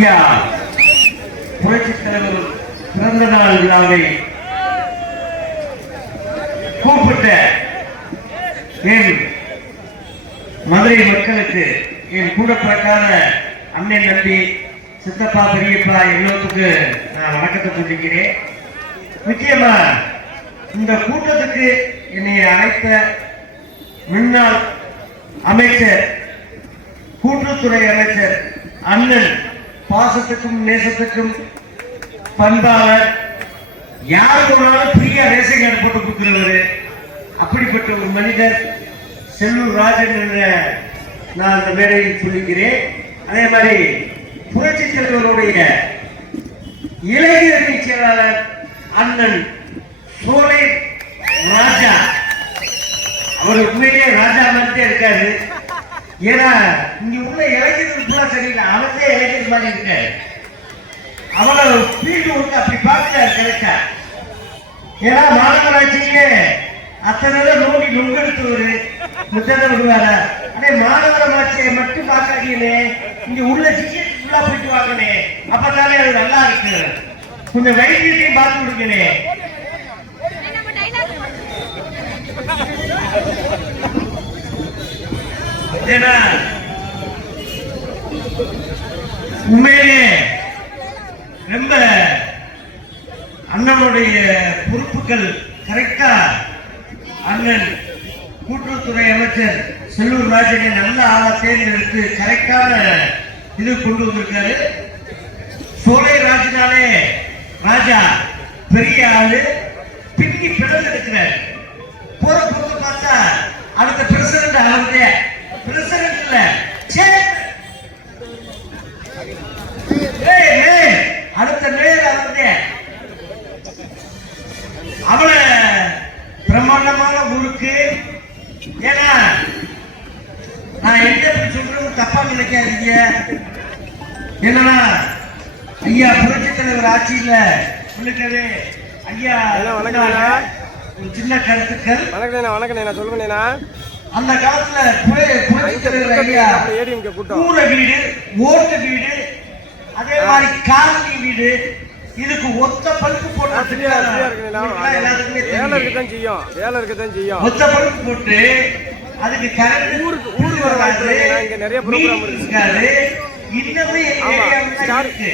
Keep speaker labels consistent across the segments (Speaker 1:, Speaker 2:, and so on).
Speaker 1: ஐயா. புரட்சி தலைவர் பிறந்த நாள் விழாவை கூப்பிட்ட என் மதுரை மக்களுக்கு என் கூட பிறக்காத அண்ணன் நம்பி சித்தப்பா பெரியப்பா எல்லோத்துக்கு நான் வணக்கத்தை சொல்லிக்கிறேன். முக்கியமா இந்த கூட்டத்துக்கு என்னை அழைத்த முன்னாள் அமைச்சர் கூட்டுத்துறை அமைச்சர் அண்ணன் பாசத்துக்கும் நேசத்துக்கும் பண்பாளர் யார் வேணாலும் ஃப்ரீயா ரேசிங் கார்டு போட்டு கொடுக்கிறவர் அப்படிப்பட்ட ஒரு மனிதர் செல்லூர் ராஜன் என்ற நான் அந்த மேடையில் சொல்லிக்கிறேன். அதே மாதிரி புரட்சி தலைவருடைய இளைஞரணி செயலாளர் அண்ணன் சோலை ராஜா. அவர் உண்மையிலேயே ராஜா மாதிரி இருக்காரு. ஏன்னா இங்க உள்ள இளைஞர்கள் ஃபுல்லா சரியில்லை. அவனே இளைஞர் மாதிரி இருக்காரு. அவனை ஃபீல்டு விட்டு அப்படி பார்க்கிறார் கரெக்டா. ஏன்னா மாநகராட்சியிலே அத்தனை பேர் நோண்டி நுங்கெடுத்தவரு முத்தனை விடுவாரா? அடே மாநகராட்சியை மட்டும் பார்க்காதீங்கனே இங்க உள்ள டிக்கெட் ஃபுல்லா போயிட்டு வாங்கனே அப்பதானே அது நல்லா இருக்கு. கொஞ்சம் வைத்தியத்தையும் பார்த்து விடுங்கனே ஏன்னா உண்மையிலே ரொம்ப அண்ணனுடைய பொறுப்புகள் கரெக்டா அண்ணன் கூட்டுறவுத்துறை அமைச்சர் செல்லூர் ராஜனை நல்ல ஆளா தேர்ந்தெடுத்து கரெக்டான இது கொண்டு வந்திருக்காரு. சோலை ராஜனாலே ராஜா பெரிய ஆளு. பின்னி பிறந்து இருக்கிறார் போற பொறுத்து பார்த்தா அடுத்த பிரசிடண்ட் ஆகுது இல்ல அடுத்த மேயர் அவருடைய அவள பிரம்மாண்டமான ஊருக்கு. ஏன்னா நான் எங்க சொல்றது தப்பா நினைக்காதீங்க. என்னன்னா ஐயா புரட்சி தலைவர் ஆட்சியில உள்ளிட்டவே ஐயா
Speaker 2: வணக்கம்
Speaker 1: சின்ன கருத்துக்கள்.
Speaker 2: வணக்கண்ணா வணக்கண்ணா சொல்லுங்கண்ணா
Speaker 1: அந்த காலத்துல கூரை வீடு ஓட்டு வீடு அதே மாதிரி காலனி வீடு. இதுக்கு ஒத்த பல்பு போட்டு
Speaker 2: வேலை
Speaker 1: தெரியும்.
Speaker 2: இருக்க தான் செய்யும்
Speaker 1: ஒத்த பல்பு போட்டு அதுக்கு கரண்ட்
Speaker 2: ஊருக்கு- ஊருக்கு வர வாய்ப்பு இல்லைண்ணா, இங்க நிறைய இருக்கு.
Speaker 1: இருக்காது. இன்னமே. இருக்கு.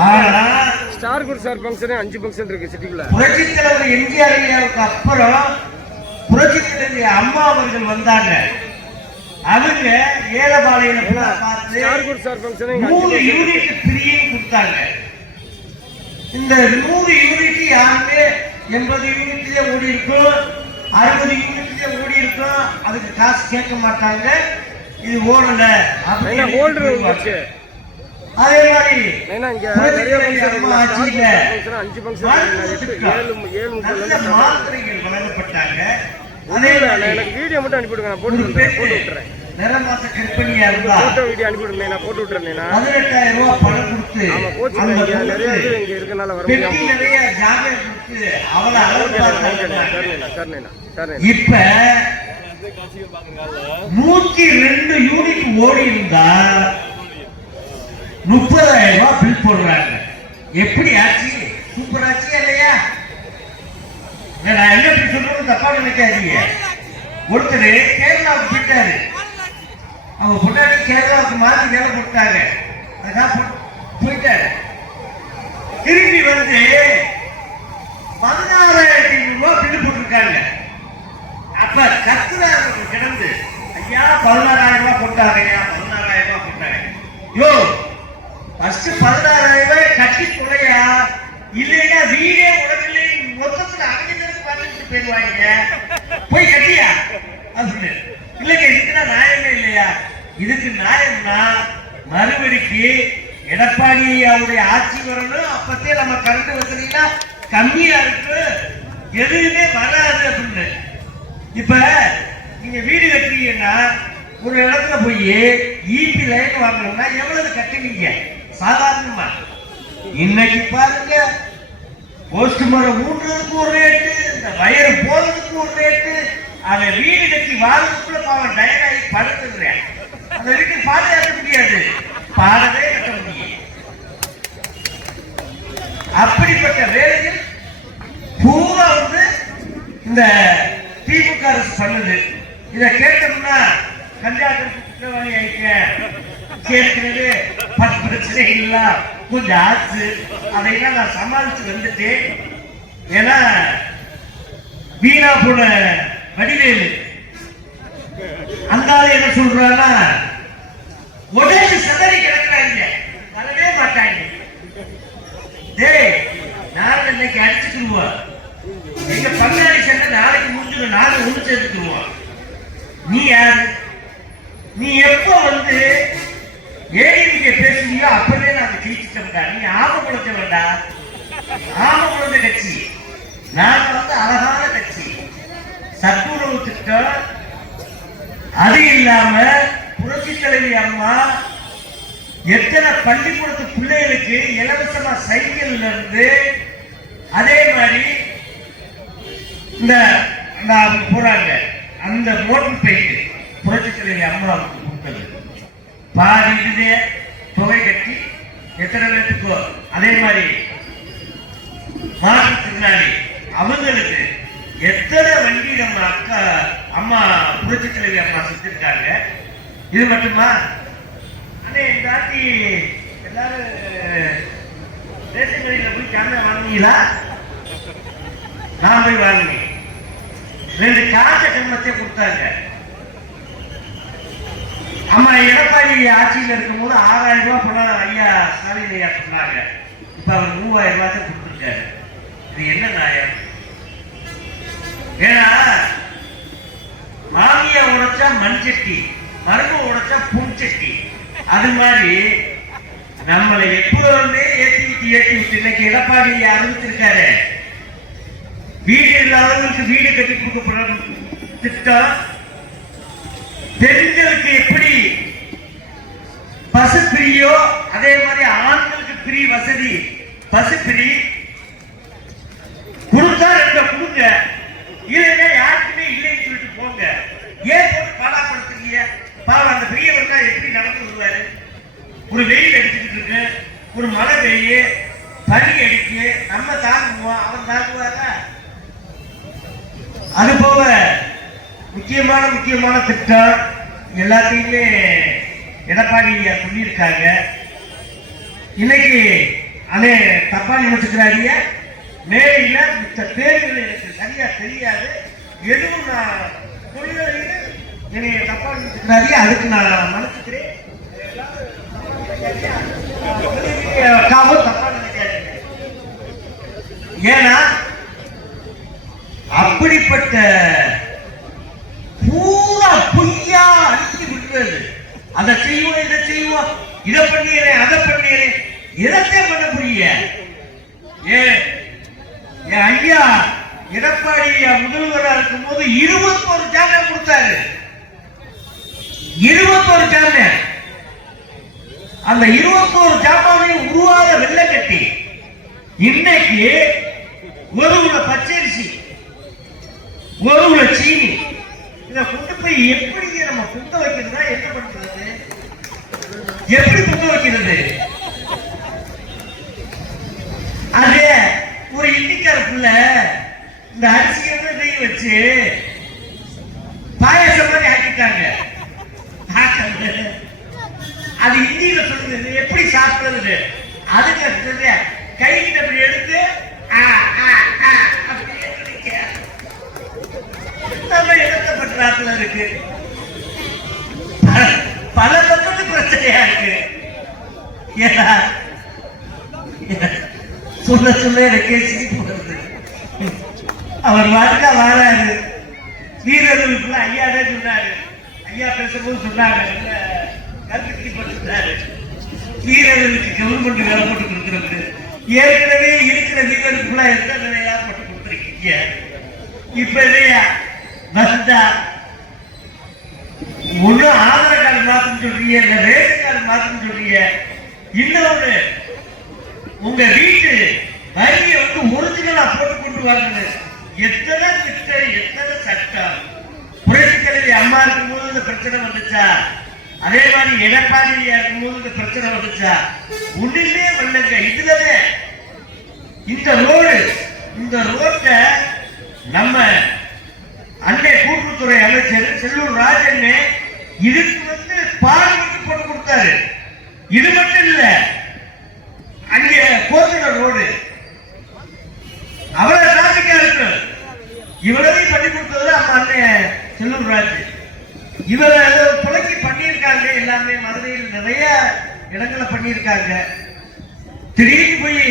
Speaker 1: ஆனா
Speaker 2: ஸ்டார் குட் சார் ஃபங்க்ஷனே அஞ்சு ஃபங்க்ஷன் இருக்கு சிட்டிக்குள்ள.
Speaker 1: புரட்சி தலைவர் எம்ஜிஆர் ஐயாவுக்கு அப்புறம் புரட்சி தலைவர் அம்மா அவர்கள் வந்தாங்க. அவங்க நூறு
Speaker 2: அஞ்சு
Speaker 1: யூனிட் ஃப்ரீன்னு கொடுத்தாங்க. இந்த நூறு யூனிட் யாருமே எண்பது யூனிட்லயே ஓடி இருக்கும் அறுபது யூனிட்லயே ஓடி இருக்கும் அதுக்கு காசு கேட்க மாட்டாங்க. இது ஓடல.
Speaker 2: வந்துச்சு
Speaker 1: அதே மாதிரி
Speaker 2: ஏன்னா இங்க
Speaker 1: புரட்சி
Speaker 2: நிறைய ஃபங்க்ஷன் அஞ்சு ஃபங்க்ஷன். ஏழு ஏழு
Speaker 1: மாத்திரைகள் வழங்கப்பட்டாங்க. அதே
Speaker 2: எனக்கு வீடியோ மட்டும் அனுப்பி விடுங்க நான் போட்டு போட்டு விட்டுறேன்.
Speaker 1: நிறமாச கற்பிணியா இருந்தா
Speaker 2: போட்டோ வீடியோ அனுப்பி விடுங்க நான் போட்டு விட்டுறேன்
Speaker 1: பதினெட்டாயிரம் ரூபாய் பணம் கொடுத்து
Speaker 2: ஆமா கோச்சிங்
Speaker 1: அந்த
Speaker 2: இங்க நிறைய இது இங்க இருக்கனால வர முடியாம.
Speaker 1: நிறைய ஜாமீன் கொடுத்து அவளை அளவு
Speaker 2: சரிண்ணா சரிண்ணா சரிண்ணா
Speaker 1: இப்ப நூத்தி ரெண்டு யூனிட் ஓடி இருந்தா முப்பதாயிரம் ரூபாய் பில் போடுறாங்க. எப்படி ஆச்சு சூப்பர் ஆச்சு இல்லையா நான் என்ன இப்படி சொல்றது தப்பா நினைக்காதீங்க. ஒருத்தர் கேரளாவுக்கு போயிட்டாரு. அவங்க பொண்டாட்டி கேரளாவுக்கு மாத்தி வேலை போட்டாங்க அதான் போயிட்டாரு. திரும்பி வந்து பதினாறாயிரத்தி ரூபாய் பில்லு போட்டிருக்காங்க. அப்ப கத்துறாரு கிடந்து ஐயா பதினாறாயிரம் ரூபாய் போட்டாங்க ஐயா பதினாறாயிரம் ரூபாய் போட்டாங்க. யோ ஃபர்ஸ்ட் பதினாறாயிரம் ரூபாய் கட்டி கொலையா இல்லைன்னா வீடே உடனே மொத்தத்துல அங்கேருந்து பார்த்துட்டு போயிடுவாங்க. போய் கட்டியா? அப்படின்னு இல்லைங்க இதுக்குதான் நியாயமே இல்லையா? இதுக்கு நியாயம்னா மறுபடிக்கு எடப்பாடி அவருடைய ஆட்சி வரணும். அப்பத்தே நம்ம கரண்ட் வசதினா கம்மியா இருக்கு. எதுவுமே வராது அப்படின்னு. இப்ப நீங்க வீடு கட்டுறீங்கன்னா ஒரு இடத்துல போய் ஈபி லைன் வாங்கணும்னா எவ்வளவு கட்டுவீங்க சாதாரணமா. இன்னைக்கு பாருங்க போஸ்ட் மரம் ஊன்றதுக்கு ஒரு ரேட்டு இந்த வயர் போறதுக்கு ஒரு ரேட்டு அதை வீடு கட்டி வாழ்றதுக்குள்ள பாவன் டயராகி படுத்துக்கிறேன் அந்த வீட்டுக்கு பாதுகாக்க முடியாது. பாடவே கட்ட முடியும் அப்படிப்பட்ட வேலையில் பூரா வந்து இந்த திமுக அரசு பண்ணுது. இதை கேட்டோம்னா கல்யாணத்துக்கு குற்றவாளி ஆயிட்டேன். ஏற்கனவே பத்து பிரச்சனை இல்ல. கொஞ்சம் ஆச்சு. அதையெல்லாம் நான் சமாளிச்சு வந்துட்டேன். ஏன்னா வீணா போன வடிவேலு. அந்த ஆளு என்ன சொல்றான்னா உடனே சிதறி கிடக்குறாங்க. வரவே மாட்டாங்க. டேய் நாங்க இன்னைக்கு அடிச்சுக்கிடுவோம் எங்க பங்காளி சண்டை நாளைக்கு முடிஞ்சிடும். நாங்க ஒண்ணு சேர்த்துக்குவோம் நீ யாரு? நீ எப்போ வந்து ஏடிஎம்கே பேசுறியோ அப்பவே நாங்க ஜெயிச்சுட்டோம்டா நீ ஆம குழந்தை வேண்டாம் ஆம குழந்தை கட்சி. நாங்க வந்து அழகான கட்சி. சத்துணவு திட்டம் அது இல்லாம புரட்சி தலைவி அம்மா எத்தனை பள்ளிக்கூடத்து பிள்ளைகளுக்கு இலவசமா சைக்கிள்ல இருந்து அதே மாதிரி இந்த போறாங்க. அந்த மோட்டர் பைக்கு புரட்சி தலைவி அம்மாவுக்கு கொடுத்தது. பாதி இருந்தே தொகை கட்டி எத்தனை பேர்த்துக்கோ அதே மாதிரி மாற்றுத்திறனாளி அவங்களுக்கு எத்தனை வண்டி நம்ம அக்கா அம்மா புரட்சி தலைவி அம்மா செஞ்சிருக்காங்க? இது மட்டுமா? அண்ணே இந்த ஆட்டி எல்லாரும் ரேஷன் கடையில் போய் கேமரா வாங்குனீங்களா? நான் போய் வாங்கினேன். ரெண்டு காசை கண்மத்தை கொடுத்தாங்க. ஆமா எடப்பாடி ஆட்சியில் இருக்கும்போது ஆறாயிரம் ரூபாய் பணம் ஐயா ஸ்டாலின் ஐயா சொன்னாங்க. இப்ப அவர் மூவாயிரம் ரூபாய் தான் கொடுத்துருக்காரு. இது என்ன நியாயம்? ஏன்னா மாமியா உடைச்சா மண் சட்டி மரும உடைச்சா புன் சட்டி. அது மாதிரி நம்மளை எப்போதுமே ஏத்தி விட்டு ஏத்தி விட்டு இன்னைக்கு எடப்பாடி அறிவித்திருக்காரு வீடு இல்லாதவங்களுக்கு வீடு கட்டி கொடுக்கப்படும் திட்டம் பெண்களுக்கு எப்படி பசு பிரியோ அதே மாதிரி ஆண்களுக்கு பிரி வசதி பசு பிரி கொடுத்தா ரெண்டு கொடுங்க. இல்லைன்னா யாருக்குமே இல்லைன்னு சொல்லிட்டு போங்க. ஏன் போட்டு பாடாப்படுத்துறீங்க? பாவம் அந்த பெரியவருக்கா எப்படி நடந்து வருவாரு? ஒரு வெயில் அடிச்சுட்டு இருக்கு ஒரு மழை பெய்ய பனி அடிக்கு நம்ம தாங்குவோம்? அவன் தாங்குவாரா? அது போக முக்கியமான முக்கியமான திட்டம் எல்லாத்தையுமே எடப்பாடி சொல்லியிருக்காங்க. இன்னைக்கு அதே தப்பா நினைச்சுக்கிறாங்க மேலையில மித்த பேர்கள் எனக்கு சரியா தெரியாது. எதுவும் நான் தொழிலாளிகள் என்னை தப்பா நினைச்சுக்கிறாங்க அதுக்கு நான் மன்னிச்சுக்கிறேன். தப்பா நினைக்காதீங்க. ஏன்னா அப்படிப்பட்ட பூரா பொய்யா அடித்து விடுறது அதை செய்வோம் இதை செய்வோம். இதை பண்ணிடுறேன் அதை பண்ணிடுறேன் எதத்தே பண்ண புரிய ஏ என் ஐயா எடப்பாடி முதல்வராக முதல்வரா இருக்கும் போது இருபத்தோரு ஜாமீன் கொடுத்தாரு. இருபத்தோரு ஜாமீன் அந்த இருபத்தோரு ஜாமானையும் உருவாத வெள்ளை கட்டி. இன்னைக்கு ஒரு உள்ள பச்சரிசி ஒரு உள்ள சீனி. இந்த கொண்டு போய் எப்படி நம்ம புத்த வைக்கிறதுனா என்ன பண்றது? எப்படி புத்த வைக்கிறது? அது ஒரு இண்டிக்கார புள்ள இந்த அரிசி நெய் வச்சு பாயாசம் மாதிரி ஆக்கிட்டாங்க. அது இந்தியில சொல்லுது எப்படி சாப்பிடுறது? அதுக்கு அடுத்தது கை கிட்ட அப்படி எடுத்து இழக்கப்பட்ட இருக்கு. பல- பக்கத்து பிரச்சனையா இருக்கு. ஏன்னா சொல்ல சொல்ல எனக்கே சிரிப்பு வருது அவர் வாழ்க்கை வாழாரு வீரர்களுக்குள்ள தான் சொன்னாரு. ஐயா பேசும்போது சொன்னாங்க நல்ல கருத்து பட்டுறாரு வீரர்களுக்கு கவர்மெண்ட் வேலை போட்டு கொடுக்குறது ஏற்கனவே இருக்கிற வீரருக்குள்ள எந்த நிலையா போட்டு கொடுத்துருக்கீங்க? இப்ப இல்லையா வந்தா ஒண்ணு ஆதார் கார்டு மாத்தணும் சொல்றீங்க இல்ல ரேஷன் கார்டு மாத்தணும் சொல்றீங்க இன்னொன்னு உங்க வீட்டு வரியை வந்து ஒரிஜினலா போட்டு கொண்டு வரது எத்தனை திட்டம் எத்தனை சட்டம்? புரட்சி தலைவி அம்மா இருக்கும்போது இந்த பிரச்சனை வந்துச்சா? அதே மாதிரி எடப்பாடி இருக்கும்போது இந்த பிரச்சனை வந்துச்சா? ஒண்ணுமே வரலங்க. இதுலவே இந்த ரோடு இந்த ரோட்ட நம்ம அன்னை கூட்டுத்துறை அமைச்சர் செல்லூர் ராஜன் இதுக்கு வந்து பாடுபட்டு போட்டு கொடுத்தாரு. இது மட்டும் இல்ல அங்கே போகிற ரோடு. அவ்வளவு டிராபிக்கா இருக்கு. இவ்வளவையும் பண்ணி கொடுத்தது நம்ம அண்ணன் செல்லூர் ராஜ். இவரை பிழைக்கு பண்ணியிருக்காங்க எல்லாமே மதுரையில் நிறைய இடங்களை பண்ணியிருக்காங்க. திடீர்னு போய்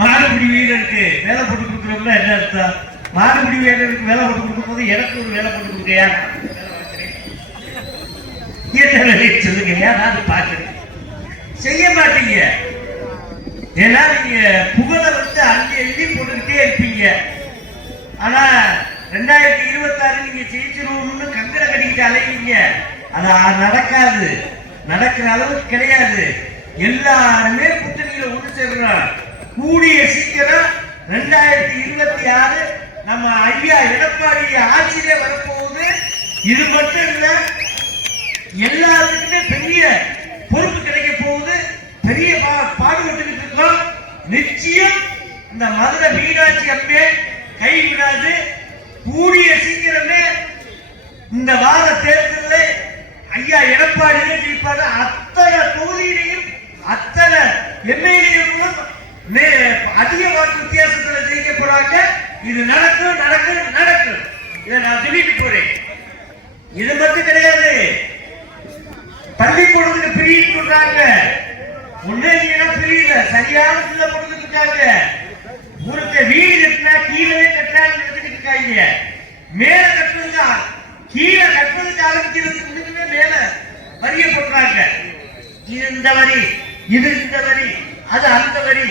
Speaker 1: மாடுபிடி வீரருக்கு வேலை போட்டு கொடுக்குறோம்னா என்ன அர்த்தம்? மாடுபிடி வீரருக்கு வேலை போட்டு கொடுக்கும் போது எனக்கு ஒரு வேலை போட்டு கொடுக்கையா? என்ன வேலையை சொல்லுங்க ஏன் நான் செய்ய மாட்டீங்க. ஏன்னா நீங்க புகழை வந்து அங்கே எழுதி போட்டுக்கிட்டே இருப்பீங்க. ஆனா ரெண்டாயிரத்தி இருபத்தி ஆறு நீங்க ஜெயிச்சிருவோம்னு கங்கரை கட்டிக்கிட்டு அலைவீங்க அது நடக்காது. நடக்கிற அளவுக்கு கிடையாது. எல்லாருமே புத்தகையில ஒன்று சேர்றோம். கூடிய சீக்கிரம் ரெண்டாயிரத்தி இருபத்தி ஆறு நம்ம ஐயா எடப்பாடி ஆட்சியிலே வரப்போகுது இது மட்டும் இல்லை எல்லாருக்குமே பெரிய பொறுப்பு கிடைக்க போகுது. பெரிய பா- பாடுபட்டுக்கிட்டு இருக்கோம். நிச்சயம் இந்த மதுரை மீனாட்சி அம்மே கைவிடாது. கூடிய சீக்கிரமே இந்த வார தேர்தலில் ஐயா எடப்பாடி ஜெயிப்பாரு அத்தனை தொகுதியிலையும் அத்தனை எம்எல்ஏகளும் அதிக வாக்கு வித்தியாசத்துல ஜெயிக்க போறாங்க இது நடக்கும் நடக்கும் நடக்கும் இதை நான் சொல்லிட்டு போறேன் இது மட்டும் கிடையாது பள்ளிக்கூடத்துக்கு பிரின்னு சொல்றாங்க முன்னேறினா அதிகாரத்துல கொடுத்துட்டு இருக்காங்க ஒருத்த வீடு கட்டினா கீழே கட்டான்னு நினைச்சுட்டு இருக்காங்க மேல கட்டுறதுக்கு கீழே கட்டுறதுக்கு ஆரம்பிக்கிறதுக்கு முன்னுக்குமே மேல வரிய போடுறாங்க. இந்த வரி இது இந்த வரி அது அந்த வரி.